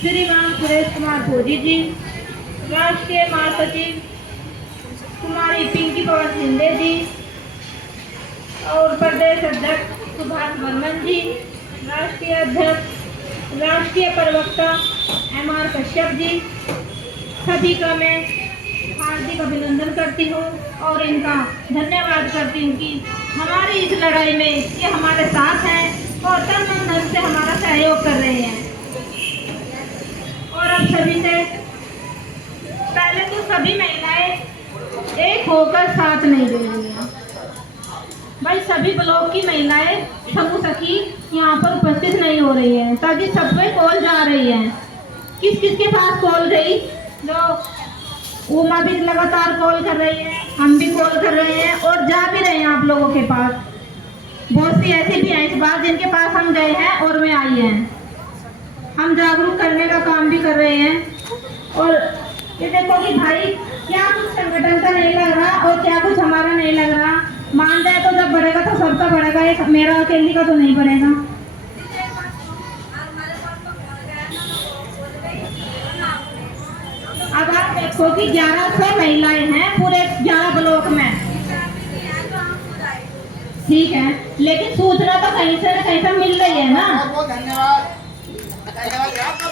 श्रीमान सुरेश कुमार भोजी जी, राष्ट्रीय महासचिव कुमारी पिंकी पवन शिंदे जी और प्रदेश अध्यक्ष सुभाष वर्मन जी, राष्ट्रीय अध्यक्ष राष्ट्रीय प्रवक्ता MR कश्यप जी, सभी का मैं हार्दिक अभिनंदन करती हूँ और इनका धन्यवाद करती हूँ कि हमारी इस लड़ाई में ये हमारे साथ हैं और तन मन धन से हमारा सहयोग कर रहे हैं। और अब सभी से पहले तो सभी महिलाएं एक होकर साथ नहीं दे रही हैं भाई, सभी ब्लॉक की महिलाएं समूह सखी यहाँ पर उपस्थित नहीं हो रही हैं ताकि सब पे कॉल जा रही है। किस किस के पास कॉल गई? जो उमा भी लगातार कॉल कर रही है, हम भी कॉल कर रहे हैं और जा भी रहे हैं आप लोगों के पास। बहुत सी ऐसी भी हैं इस बार जिनके पास हम गए हैं और वे आई हैं। हम जागरूक करने का काम भी कर रहे हैं। और ये देखो कि भाई क्या कुछ संगठन का नहीं लग रहा और क्या कुछ हमारा नहीं लग रहा। मान जाए तो जब बढ़ेगा तो सबका बढ़ेगा, एक मेरा अकेली का तो नहीं बढ़ेगा। अब आप देखो कि 1100 महिलाएं हैं पूरे 11 ब्लॉक में, ठीक है, लेकिन सूचना तो कहीं से मिल रही है ना।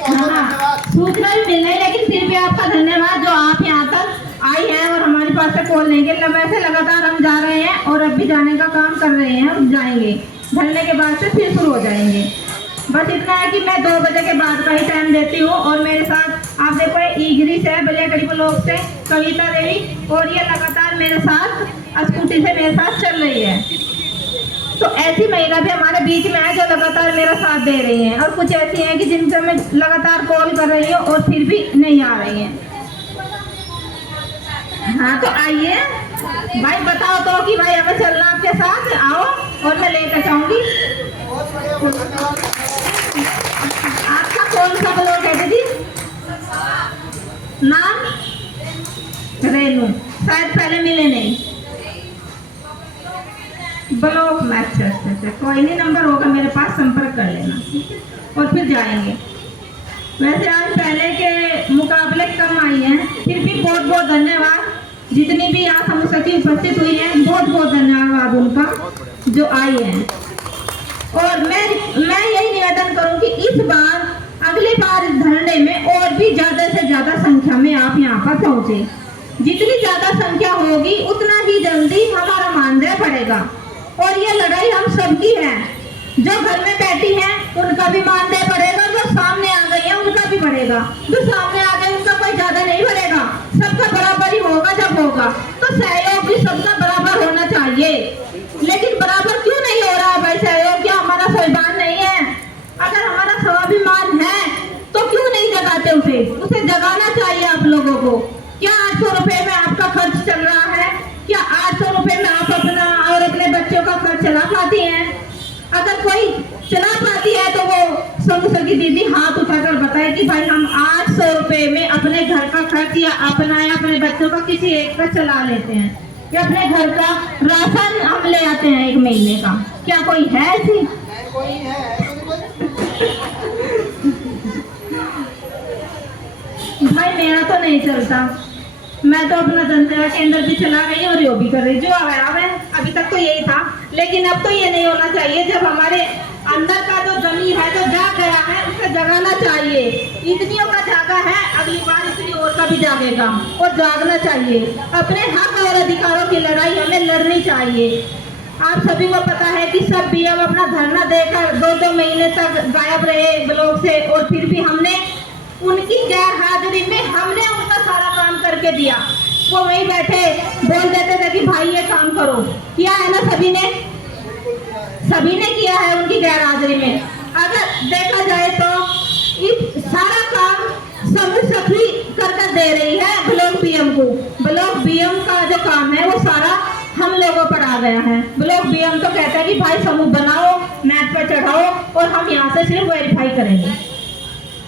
हाँ, सूचना भी मिल रही है, लेकिन फिर भी आपका धन्यवाद जो आप यहाँ तक आई है और हमारे पास से कॉल नहीं किया। वैसे लगातार हम जा रहे हैं और अब भी जाने का काम कर रहे हैं और जाएंगे, धरने के बाद से फिर शुरू हो जाएंगे। बस इतना है कि मैं 2 बजे के बाद का ही टाइम देती हूँ और मेरे साथ आप देखो ईगरी से बलियागढ़ी ब्लॉक से कविता देवी और ये लगातार मेरे साथ स्कूटी से मेरे साथ चल रही है। तो ऐसी महिला भी हमारे बीच में है जो लगातार मेरा साथ दे रही हैं और कुछ ऐसी हैं कि जिनसे मैं लगातार कॉल कर रही हूँ और फिर भी नहीं आ रही हैं। हाँ तो आइए भाई, बताओ तो कि भाई हमें चलना आपके साथ, आओ और मैं लेकर जाऊंगी। आपका कौन सा ब्लॉक है दीदी? नाम? रेनू, शायद पहले मिले नहीं ब्लॉक में। अच्छा, कोई नहीं, नंबर होगा मेरे पास, संपर्क कर लेना और फिर जाएंगे। वैसे आज पहले के मुकाबले कम आई हैं, फिर भी बहुत बहुत धन्यवाद जितनी भी यहाँ समूह सखी उपस्थित हुई हैं, बहुत बहुत धन्यवाद उनका जो आई हैं। और मैं यही निवेदन करूँ कि इस बार अगली बार इस धरने में और भी ज्यादा से ज्यादा संख्या में आप यहाँ पर पहुँचे। जितनी ज्यादा संख्या होगी उतना ही जल्दी हमारा मानदेय बढ़ेगा और ये लड़ाई हम सबकी है। जो घर में बैठी हैं उनका भी मानदेय बढ़ेगा, जो सामने आ गई है उनका भी बढ़ेगा। जो सामने आ गए उनका कोई ज्यादा नहीं बढ़ेगा, सबका बराबर ही होगा। जब होगा तो सहयोग भी सबका बराबर होना चाहिए। लेकिन बराबर क्यों नहीं हो रहा है भाई सहयोग? क्या हमारा स्वाभिमान नहीं है? अगर हमारा स्वाभिमान है तो क्यों नहीं जगाते उसे जगाना चाहिए आप लोगों को। क्या 800 रुपए में आपका खर्च चल रहा है? क्या 800 रुपए में आप अपना और अपने बच्चों का खर्च चला पाती हैं? अगर कोई चला पाती है तो वो समूह सखी दीदी हाथ उठाकर बताए कि भाई हम 800 रुपए में अपने घर का खर्च या अपना या अपने बच्चों का किसी एक का चला लेते हैं, या अपने घर का राशन हम ले आते हैं 1 महीने का। क्या कोई है ऐसी? भाई मेरा तो नहीं चलता, मैं तो अपना जनसेवा केंद्र भी चला रही हूँ और यो भी कर रही, जो आवे अभी तक तो यही था। लेकिन अब तो ये नहीं होना चाहिए। जब हमारे अंदर का जो जमीन है जो जाग गया है उसे जगाना चाहिए। इतनियों का जागा है, अगली बार इतनी और का भी जागेगा और जागना चाहिए। अपने हक और अधिकारों की लड़ाई हमें लड़नी चाहिए। आप सभी को पता है कि सब बीएम अपना धरना देकर 2-2 महीने तक गायब रहे ब्लॉक से और फिर भी हमने उनकी गैर हाजिरी में हमने उनका सारा काम करके दिया। वो वहीं बैठे बोल देते थे कि भाई ये काम करो, किया है ना सभी ने किया है उनकी गैर हाजिरी में। अगर देखा जाए तो इस सारा काम समूह सखी कर दे रही है ब्लॉक बीएम को। ब्लॉक बीएम का जो काम है वो सारा हम लोगों पर आ गया है। ब्लॉक बीएम तो कहता है कि भाई समूह बनाओ, मैच पर चढ़ाओ और हम यहाँ से सिर्फ वेरीफाई करेंगे।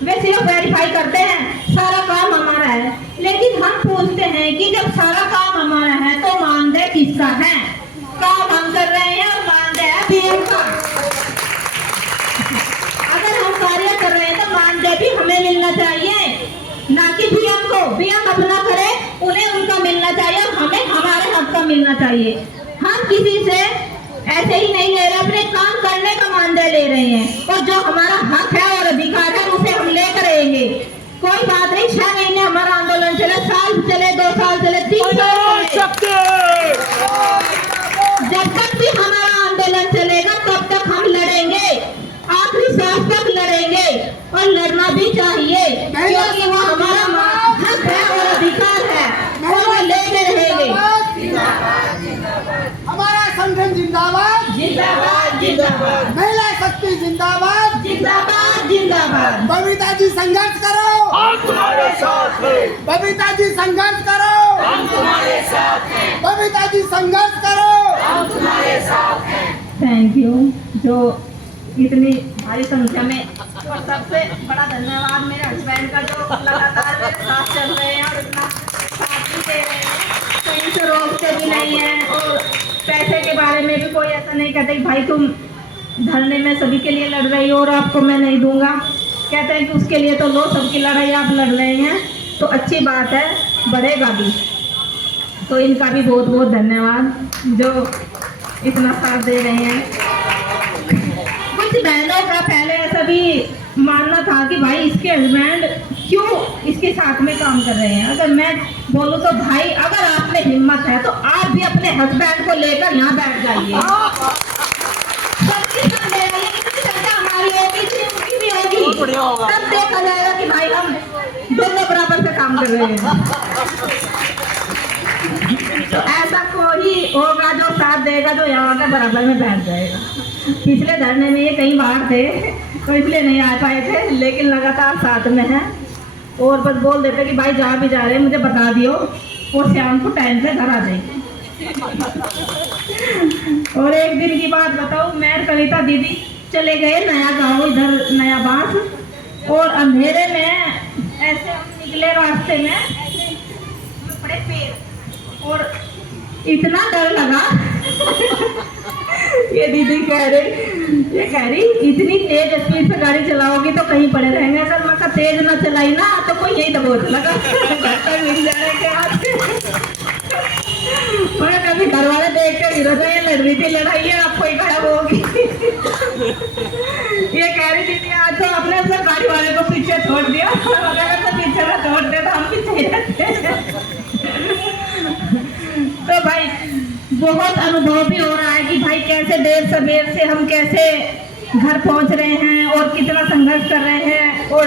वे सिर्फ वेरीफाई करते हैं, सारा काम हमारा है। लेकिन हम पूछते हैं कि जब सारा काम हमारा है तो मानदेय किसका है? काम हम कर रहे हैं और मानदेय है बीएम का। अगर हम कार्य कर रहे हैं तो मानदेय भी हमें मिलना ना कि बीएम अपना करे, उन्हें उनका मिलना चाहिए और हमें हमारे हक का मिलना चाहिए। हम किसी से ऐसे ही नहीं ले रहे, अपने काम करने का मानदेय ले रहे हैं और जो हमारा हक है और अधिकार है उसे हम लेकर रहेंगे। कोई बात नहीं, 6 महीने हमारा आंदोलन चले, साल चले, 2 साल चले, 3 साल चले, जब तक भी हमारा आंदोलन चलेगा तब तक हम लड़ेंगे, आखिरी सांस तक लड़ेंगे और लड़ना भी चाहिए क्योंकि वो हमारा हक है और अधिकार है और वो लेके रहेंगे। हमारा संगठन जिंदाबाद जिंदाबाद जिंदाबाद, महिला शक्ति जिंदाबाद जिंदाबाद जिंदाबाद। बबीता जी संघर्ष करो, हम तुम्हारे साथ हैं, बबीता जी संघर्ष करो, हम तुम्हारे साथ हैं, बबीता जी संघर्ष करो, हम तुम्हारे साथ हैं। Thank you. जो इतनी भारी संख्या में, और सबसे बड़ा धन्यवाद मेरे हस्बैंड का जो लगातार मेरे साथ चल रहे हैं और इतना साथ भी दे रहे हैं, कहीं से रोकते भी नहीं है और पैसे के बारे में भी कोई ऐसा नहीं कहते कि भाई तुम धरने में सभी के लिए लड़ रही हो और आपको मैं नहीं दूंगा। कहते हैं कि उसके लिए तो लो, सबकी लड़ाई आप लड़ रहे हैं तो अच्छी बात है, बढ़ेगा भी। तो इनका भी बहुत बहुत धन्यवाद जो इतना साथ दे रहे हैं। कुछ बहनों का पहले ऐसा भी मानना था कि भाई इसके हस्बैंड क्यों इसके साथ में काम कर रहे हैं। अगर मैं बोलूँ तो भाई अगर आप में हिम्मत है तो आप भी अपने हस्बैंड को लेकर यहाँ बैठ जाइए, सबकी सब ले आइए, कितनी संख्या हमारी होगी, उनकी भी होगी, तब देखा जाएगा कि भाई हम दोनों बराबर से काम कर रहे हैं। तो ऐसा कोई होगा जो साथ देगा जो यहाँ का बराबर में बैठ जाएगा। पिछले धरने में ये कई बार थे तो इसलिए नहीं आ पाए थे, लेकिन लगातार साथ में है और बस बोल देते कि भाई जहाँ भी जा रहे हैं मुझे बता दियो और शाम को टाइम से घर आ जाएगी। और एक दिन की बात बताऊँ, मैं कविता दीदी चले गए नया गांव, इधर नया बांस, और अंधेरे में ऐसे हम निकले रास्ते में, ऐसे बड़े पेड़ और इतना डर लगा ये दीदी कह रही इतनी तेज स्पीड से गाड़ी चलाओगी तो कहीं पड़े रहेंगे। अगर मैं तेज ना चलाई ना तो कोई यही दबोच लगा मिल जाने के हाथ। मैं कभी घर वाले देख कर हीरो ये लड़ रही थी लड़ाई है आपको ही खराब होगी। ये कह रही थी आज तो आपने अपने गाड़ी वाले को पीछे छोड़ दिया, अगर तो पीछे ना छोड़ दे तो हम पीछे रहते। तो भाई बहुत अनुभव भी हो रहा है कि भाई कैसे देर सवेर से हम कैसे घर पहुंच रहे हैं और कितना संघर्ष कर रहे हैं। और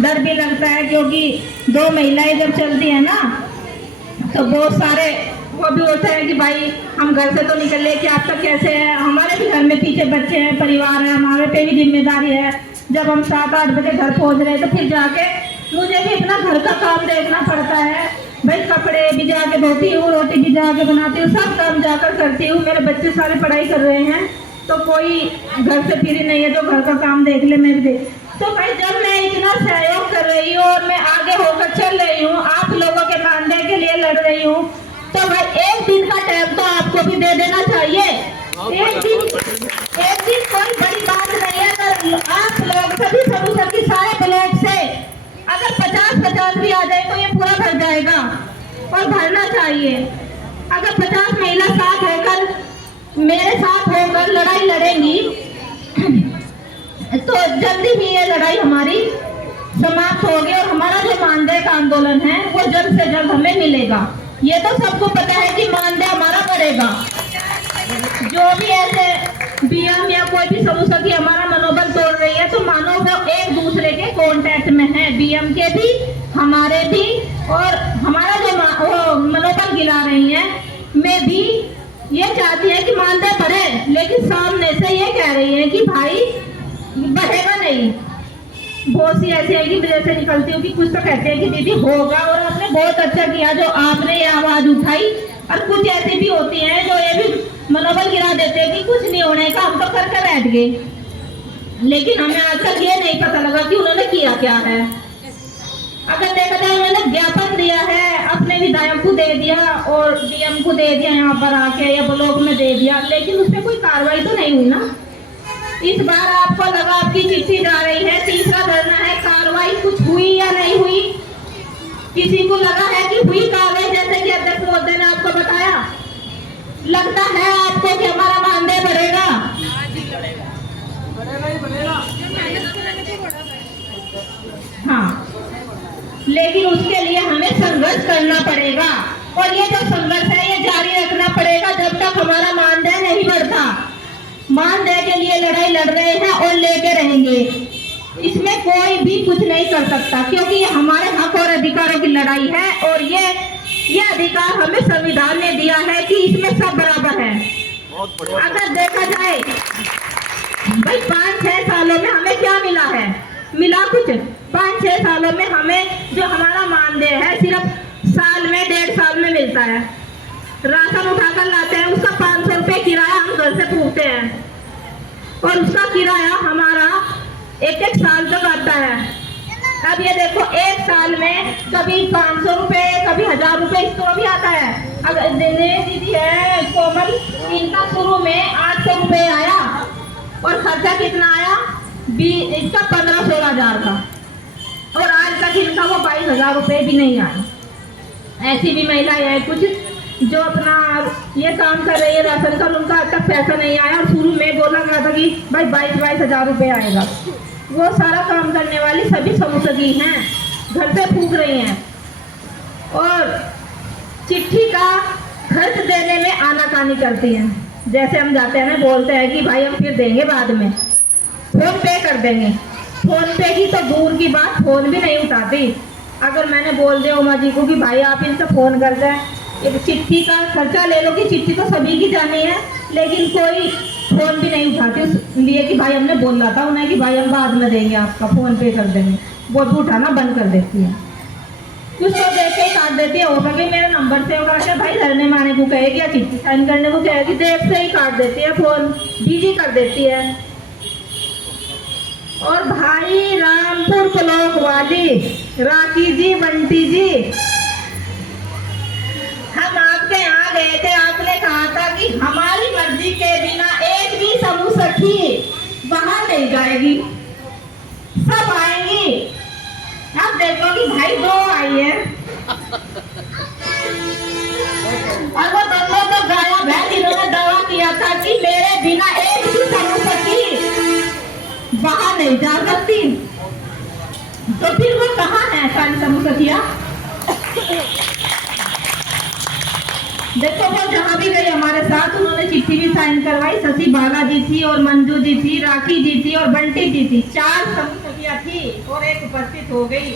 डर भी लगता है क्योंकि 2 महिलाएं जब चलती है ना तो बहुत सारे वो भी होता है कि भाई हम घर से तो निकले कि आपका कैसे है, हमारे भी घर में पीछे बच्चे हैं, परिवार है, हमारे पे भी जिम्मेदारी है। जब हम 7-8 बजे घर पहुंच रहे तो फिर जाके मुझे भी अपना घर का काम देखना पड़ता है। भाई कपड़े भी जाके धोती हूँ, रोटी भी जाके बनाती हूँ, सब काम जाकर करती हूँ। मेरे बच्चे सारे पढ़ाई कर रहे हैं तो कोई घर से फ्री नहीं है जो घर का काम देख ले, मैं भी देख। तो भाई जब मैं इतना सहयोग कर रही हूँ और मैं आगे होकर चल रही हूँ, आप लोगों के मानदेय के लिए लड़ रही हूँ, तो भाई एक दिन का टाइम तो आपको भी दे देना चाहिए। एक दिन कोई बड़ी बात नहीं है। अगर आप लोग सभी सारे ब्लॉक से अगर 50-50 भी आ जाए तो ये पूरा भर जाएगा और भरना चाहिए। अगर 50 महिला साथ होकर मेरे साथ होकर लड़ाई लड़ेंगी तो जल्दी ही ये लड़ाई हमारी समाप्त होगी और हमारा जो मानदेय का आंदोलन है वो जल्द से जल्द हमें मिलेगा। ये तो सबको पता है कि मानदेय हमारा बढ़ेगा। जो भी ऐसे बीएम या कोई भी समूह की हमारा मनोबल तोड़ रही है तो मानो वो एक दूसरे के कांटेक्ट में है, बीएम के भी हमारे भी, और हमारा जो मनोबल गिरा रही है मैं भी ये चाहती है कि मानदेय बढ़े, लेकिन सामने से ये कह रही है कि भाई बढ़ेगा नहीं। बहुत सी ऐसी है कि दिल से निकलती हूँ कि कुछ तो कहते हैं कि दीदी होगा, और आपने बहुत अच्छा किया जो आपने ये आवाज उठाई। और कुछ ऐसी भी होती हैं जो ये भी मनोबल गिरा देते हैं कि कुछ नहीं होने का, हम तो करके बैठ गए, लेकिन हमें आज तक ये नहीं पता लगा कि उन्होंने किया क्या है। अगर देखा जाए उन्होंने ज्ञापन दिया है, अपने विधायक को दे दिया और डीएम को दे दिया, यहाँ पर आके या ब्लॉक में दे दिया, लेकिन उसमें कोई कार्रवाई तो नहीं हुई ना। इस बार आपको लगा आपकी चिट्ठी जा रही है, तीसरा धरना है, कार्रवाई कुछ हुई या नहीं हुई? किसी को लगा है कि हुई कार्रवाई जैसे कि अध्यक्ष महोदय ने आपको बताया, लगता है आपको कि हमारा मानदेय बढ़ेगा? हाँ, लेकिन उसके लिए हमें संघर्ष करना पड़ेगा और ये जो संघर्ष है ये जारी रखना पड़ेगा जब तक हमारा मानदेय नहीं बढ़ता। मानदेय के लिए लड़ाई लड़ रहे हैं और लेके रहेंगे, इसमें कोई भी कुछ नहीं कर सकता, क्योंकि ये हमारे हक और अधिकारों की लड़ाई है और ये अधिकार हमें संविधान ने दिया है कि इसमें सब बराबर है। अगर देखा जाए भाई 5-6 सालों में हमें क्या मिला है? मिला कुछ? 5-6 सालों में हमें जो हमारा मानदेय है सिर्फ साल में 1.5 साल में मिलता है। राशन उठाकर लाते हैं, उसका 500 रुपये किराया हम घर से फूकते हैं और उसका किराया हमारा एक साल तक आता है। अब ये देखो, एक साल में कभी 500 रुपये, कभी 1000 रुपये इसको भी आता है। अगर दीदी है कोमल, इनका शुरू में 800 रुपये आया और खर्चा कितना आया? इसका 15-16 हजार का, और आज तक इनका वो 22,000 रुपये भी नहीं आए। ऐसी भी महिलाएं हैं कुछ जो अपना ये काम कर रही है राशन का, उनका आज तक पैसा नहीं आया और शुरू में बोला गया था कि भाई 22,000 रुपये आएगा। वो सारा काम करने वाली सभी समूहगी हैं, घर से फूक रही हैं और चिट्ठी का खर्च देने में आनाकानी करती हैं। जैसे हम जाते हैं ना, बोलते हैं कि भाई हम फिर देंगे बाद में, फोन पे कर देंगे। फोन पे की तो दूर की बात, फोन भी नहीं उठाती। अगर मैंने बोल दिया उमा जी को कि भाई आप इनसे फोन कर दें, एक चिट्ठी का खर्चा ले लो, कि चिट्ठी तो सभी की जानी है, लेकिन कोई फोन भी नहीं उठाती इसलिए कि भाई हमने बोला था उन्हें कि भाई हम बाद में देंगे, आपका फोन पे कर देंगे। वो भी उठाना बंद कर देती है, कुछ तो देख के ही काट देती है। होगा कि मेरा नंबर सेव करके भाई धरने मारने को कहेगी या चिट्ठी साइन करने को कहेगी, देख से ही काट देती है, फोन बिजी कर देती है। और भाई रामपुर ब्लॉक वाली राखी जी, बंटी जी, हम आपके यहाँ गए थे, आपने कहा था कि हमारी मर्जी के बिना एक भी समूह सखी बाहर नहीं जाएगी, सब आएंगी। आप देखो कि भाई 2 आई है, और वो दोनों तो गायब है जिन्होंने दावा किया था कि मेरे बिना एक भी समूह सखी बाहर नहीं जा सकती। तो फिर वो कहाँ है सारी समूह सखियाँ? देखो वो जहाँ भी गई हमारे साथ, उन्होंने चिट्ठी भी साइन करवाई। शशि बाला जी थी और मंजू जी थी, राखी जी थी और बंटी जी थी, 4 समूह सखियाँ थी और एक उपस्थित हो गई,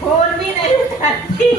फोन भी नहीं उठाती।